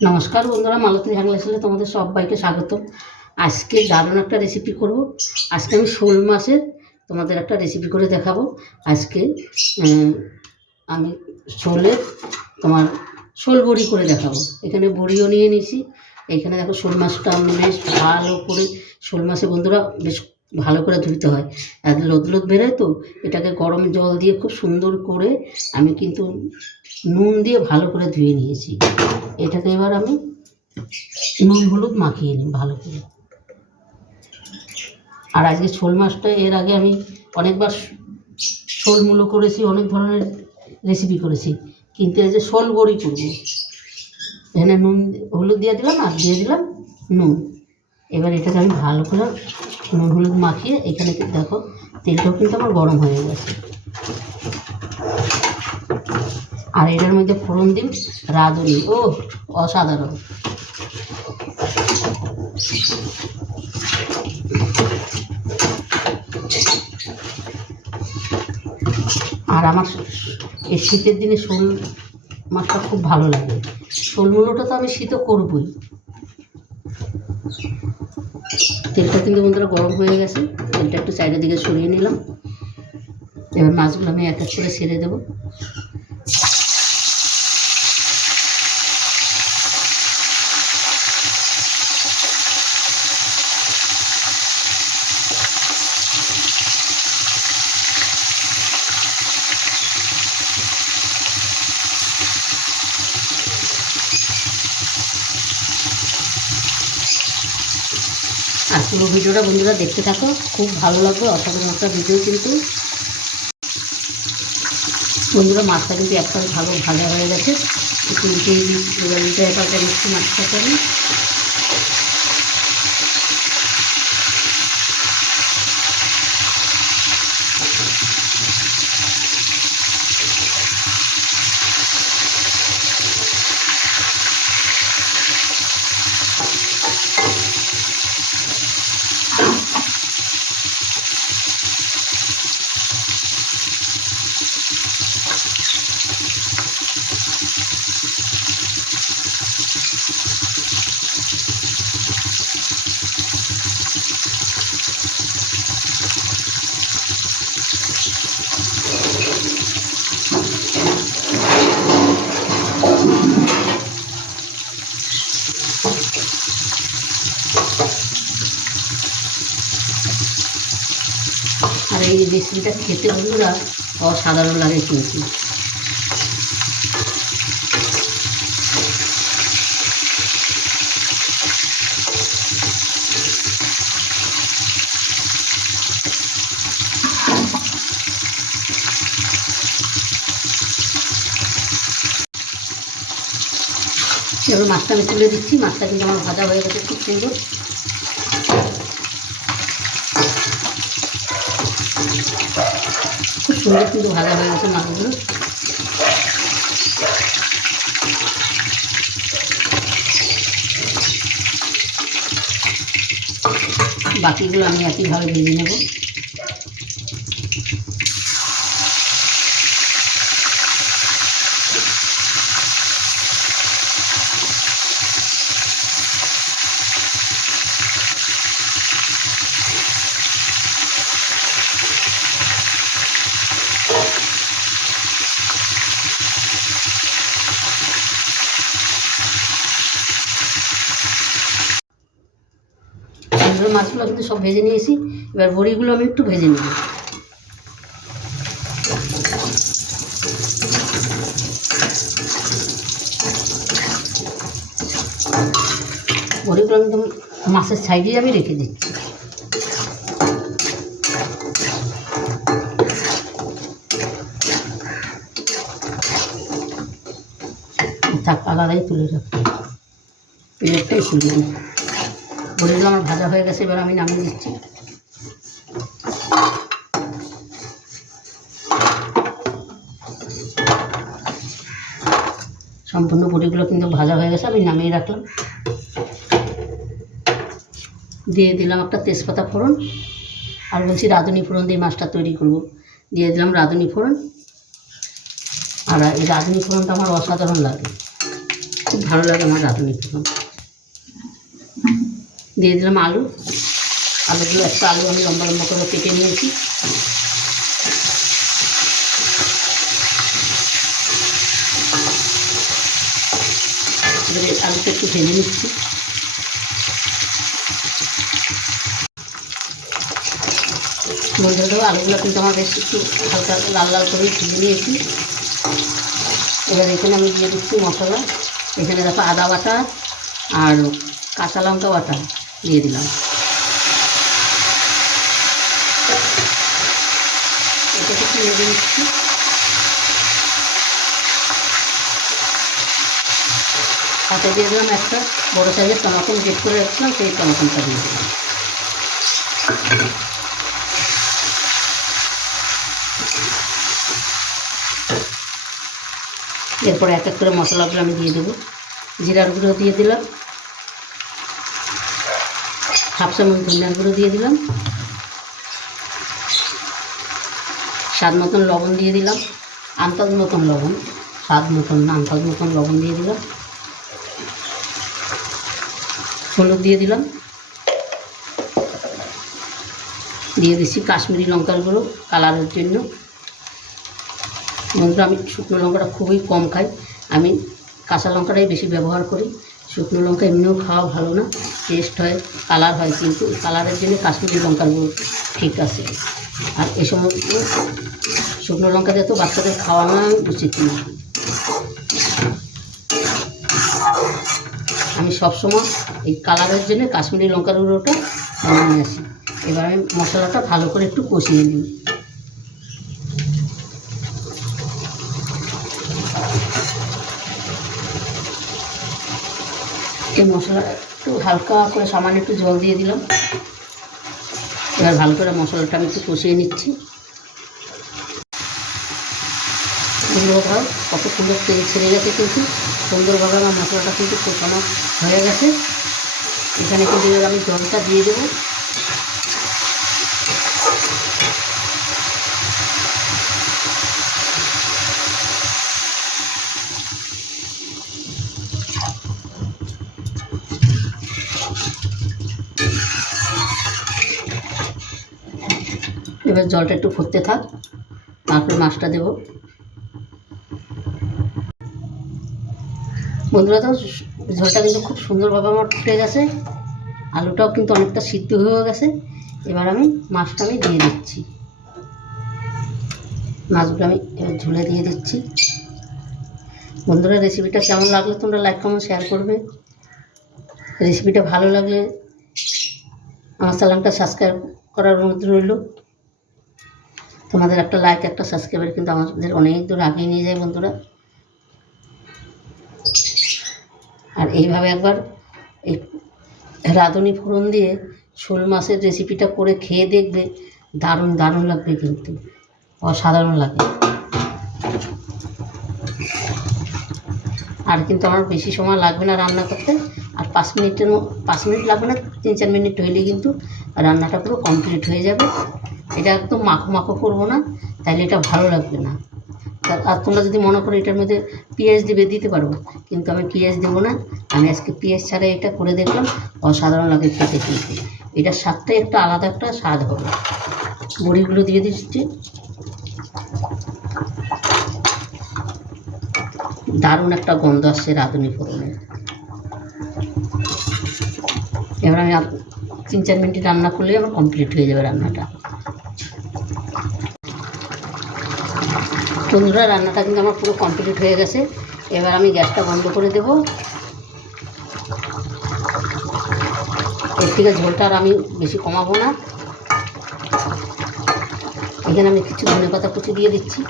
নমস্কার বন্ধুরা, মালতী হ্যাংলাসলে তোমাদের সবাইকে স্বাগত। আজকে দারুণ একটা রেসিপি করব। আজকে আমি শোল মাছের তোমাদের একটা রেসিপি করে দেখাবো। আজকে আমি শোলের শোল বড়ি করে দেখাবো। এখানে বড়িও নিয়ে নিয়েছি। এখানে দেখো শোল মাছটা আমি বেশ ভালো করে, শোল মাছে বন্ধুরা বেশ ভালো করে ধুতে হয়, আর লোদ লোদ বেরোয় তো। এটাকে গরম জল দিয়ে খুব সুন্দর করে আমি কিন্তু নুন দিয়ে ভালো করে ধুয়ে নিয়েছি। এটাকে এবার আমি নুন হলুদ মাখিয়ে নিই ভালো করে। আর আজকে শোল মাছটা, এর আগে আমি অনেকবার শোল মূলো করেছি, অনেক ধরনের রেসিপি করেছি, কিন্তু এই যে শোল বড়ি করবো, এখানে নুন হলুদ দিয়ে দিলাম আর দিয়ে দিলাম নুন। এবার এটাকে আমি ভালো করে নুন হলুদ মাখিয়ে, এখানে দেখো তেলটাও কিন্তু আমার গরম হয়ে গেছে। আর এটার মধ্যে ফোড়ন দিন রাঁধুনি, ও অসাধারণ। আর আমার এই শীতের দিনে শোল মাছটা খুব ভালো লাগে। শোল মূলোটা তো আমি শীতও করবই। তেলটা কিন্তু বন্ধুরা গরম হয়ে গেছে, তেলটা একটু সাইডের দিকে সরিয়ে নিলাম। এবার মাছগুলো আমি এক এক করে ছেড়ে দেবো। আর পুরো ভিডিওটা বন্ধুরা দেখতে থাকো, খুব ভালো লাগবে, অসাধারণ একটা ভিডিও। কিন্তু বন্ধুরা মাছটা কিন্তু একটা ভালো ভাজা হয়ে গেছে। একটু উল্টে এবার উল্টে একটা মিষ্টি মাছটা করি। আর এই রেসিপিটা খেতে বন্ধুরা অসাধারণ লাগে কিন্তু। এবার মাছটা আমি তুলে দিচ্ছি। মাছটা কিন্তু আমার ভাজা হয়ে গেছে খুব সুন্দর। খুব সুন্দর কিন্তু ভাজা হয়ে গেছে মাছগুলো। বাকিগুলো আমি একইভাবে ভেজে নেব। মাছগুলো কিন্তু সব ভেজে নিয়েছি। এবার বড়িগুলো আমি একটু ভেজে নেব। বড়িগুলো কিন্তু মাছের সাইডে আমি রেখে দিচ্ছি। থাক, আলাদাই তুলে রাখতে, প্লেটটাই তুলে দিই। বড়িগুলো আমার ভাজা হয়ে গেছে, এবার আমি নামিয়ে দিচ্ছি। সম্পূর্ণ বড়িগুলো কিন্তু ভাজা হয়ে গেছে, আমি নামিয়ে রাখলাম। দিয়ে দিলাম একটা তেজপাতা ফোড়ন, আর বলছি রাঁধুনি ফোড়ন দিয়ে মাছটা তৈরি করব। দিয়ে দিলাম রাঁধুনি ফোড়ন। আর এই রাঁধুনি ফোড়নটা আমার অসাধারণ লাগে। খুব ভালো লাগে আমার রাঁধুনি ফোড়ন। দিয়ে দিলাম আলু। আলুগুলো একটা আলু আমি লম্বা লম্বা করে কেটে নিয়েছি। এবারে আলুটা একটু ভেজে নিচ্ছি। বন্ধুরা দেবো আলুগুলো কিন্তু আমার বেশ একটু হালকা লাল লাল করে ভেজে নিয়েছি। এবার এখানে আমি দিয়ে দিচ্ছি মশলা। এখানে দেখো আদা বাটা আর কাঁচা লঙ্কা বাটা দিয়ে দিলাম। এটা একটু ভেজে নিচ্ছি। সাথে দিয়ে দিলাম একটা বড়ো সাইজের টমাটো গ্রেট করে রাখছিলাম, সেই টমাটোটা দিয়ে দিলাম। এরপরে এক এক করে মশলাগুলো আমি দিয়ে দেবো। জিরার গুঁড়ো দিয়ে দিলাম, হাফ চামচ ধনিয়ার গুঁড়ো দিয়ে দিলাম, স্বাদ মতন লবণ দিয়ে দিলাম, আন্দাজ মতন লবণ, স্বাদ মতন না আন্দাজ মতন লবণ দিয়ে দিলাম, হলুদ দিয়ে দিলাম, দিয়ে দিচ্ছি কাশ্মীরি লঙ্কার গুঁড়ো কালারের জন্য। বন্ধুরা আমি শুকনো লঙ্কাটা খুবই কম খাই, আমি কাঁচা লঙ্কাটাই বেশি ব্যবহার করি। শুকনো লঙ্কা এমনিও খাওয়া ভালো না, টেস্ট হয়, কালার হয়, কিন্তু কালারের জন্য কাশ্মীরি লঙ্কার গুঁড়ো ঠিক আছে। আর এই সমস্ত শুকনো লঙ্কা দিয়ে তো বাচ্চাদের খাওয়ানো উচিত না। আমি সবসময় এই কালারের জন্য কাশ্মীরি লঙ্কার গুঁড়োটা নিয়ে আসি। এবার আমি মশলাটা ভালো করে একটু কষিয়ে নিই। এই মশলা একটু হালকা করে সামান্য একটু জল দিয়ে দিলাম। এবার ভালো করে মশলাটা আমি একটু কষিয়ে নিচ্ছি। সুন্দরভাবে কত সুন্দর তেল ছেড়ে গেছে, কিন্তু সুন্দরভাবে আমার মশলাটা কিন্তু কষানো হয়ে গেছে। এখানে কিন্তু এবার আমি জলটা দিয়ে দেবো। এবার জলটা একটু ফুটতে থাক, তারপরে মাছটা দেবো। বন্ধুরা তো ঝোলটা কিন্তু খুব সুন্দরভাবে আমার ফুটে গেছে, আলুটাও কিন্তু অনেকটা সিদ্ধ হয়ে গেছে। এবার আমি মাছটা দিয়ে দিচ্ছি। মাছগুলো আমি এবার ঝুলে দিয়ে দিচ্ছি। বন্ধুরা রেসিপিটা কেমন লাগলো তোমরা লাইক কমেন্ট শেয়ার করবে। রেসিপিটা ভালো লাগলে আমার চ্যানেলটা সাবস্ক্রাইব করার অনুরোধ রইল। তোমাদের একটা লাইক একটা সাবস্ক্রাইবার কিন্তু আমাদের অনেক দূর আগিয়ে নিয়ে যায় বন্ধুরা। আর এইভাবে একবার এই রাঁধুনি ফোড়ন দিয়ে শোল মাছের রেসিপিটা করে খেয়ে দেখবে, দারুণ দারুণ লাগবে, কিন্তু অসাধারণ লাগে। আর কিন্তু আমার বেশি সময় লাগবে না রান্না করতে, আর 5 মিনিট লাগবে না, 3-4 মিনিট হইলেই কিন্তু রান্নাটা পুরো কমপ্লিট হয়ে যাবে। এটা একদম মাখো মাখো করবো না, তাইলে এটা ভালো লাগবে না। আর তোমরা যদি মনে করো এটার মধ্যে পেঁয়াজ দিতে পারো, কিন্তু আমি পেঁয়াজ দেবো না। আমি আজকে পেঁয়াজ ছাড়া এটা করে দেখলাম, অসাধারণ লাগে খেতে। কিন্তু এটার স্বাদটাই একটা আলাদা একটা স্বাদ হবে। বড়িগুলো দিয়ে দিচ্ছি, দারুণ একটা গন্ধ আসছে রাঁধুনি ফোড়নের। এবার আমি 3-4 মিনিট রান্না করলে আমার কমপ্লিট হয়ে যাবে রান্নাটা। বন্ধুরা রান্নাটা কিন্তু আমার পুরো কমপ্লিট হয়ে গেছে। এবার আমি গ্যাসটা বন্ধ করে দেব। এর থেকে ঝোলটা আর আমি বেশি কমাবো না। এখানে আমি কিছু ধনেপাতা কুচি দিয়ে দিচ্ছি।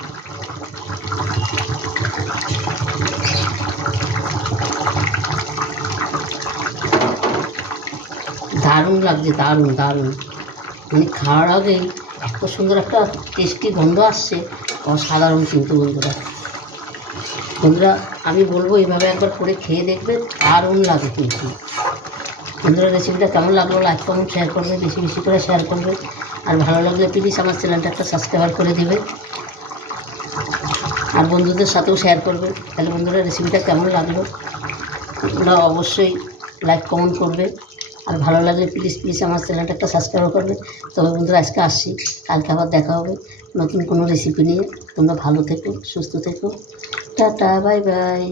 দারুণ লাগছে, দারুণ দারুণ, মানে খাওয়ার আগেই এত সুন্দর একটা টেস্টি গন্ধ আসছে, অসাধারণ। কিন্তু বন্ধুরা আমি বলবো এইভাবে একবার করে খেয়ে দেখবে, দারুণ লাগে কিন্তু। বন্ধুরা রেসিপিটা কেমন লাগলো লাইক কমেন্ট শেয়ার করবে, বেশি বেশি করে শেয়ার করবে। আর ভালো লাগলে প্লিজ আমার চ্যানেলটা একটা সাবস্ক্রাইব করে দেবে, আর বন্ধুদের সাথেও শেয়ার করবে। তাহলে বন্ধুরা রেসিপিটা কেমন লাগলো তোমরা অবশ্যই লাইক কমেন্ট করবে, আর ভালো লাগলে প্লিজ প্লিজ আমার চ্যানেলটা একটা সাবস্ক্রাইব করবে। তবে বন্ধুরা আজকে আসছি, কালকে আবার দেখা হবে নতুন কোনো রেসিপি নিয়ে। তোমরা ভালো থেকো, সুস্থ থেকো, টাটা, বাই বাই।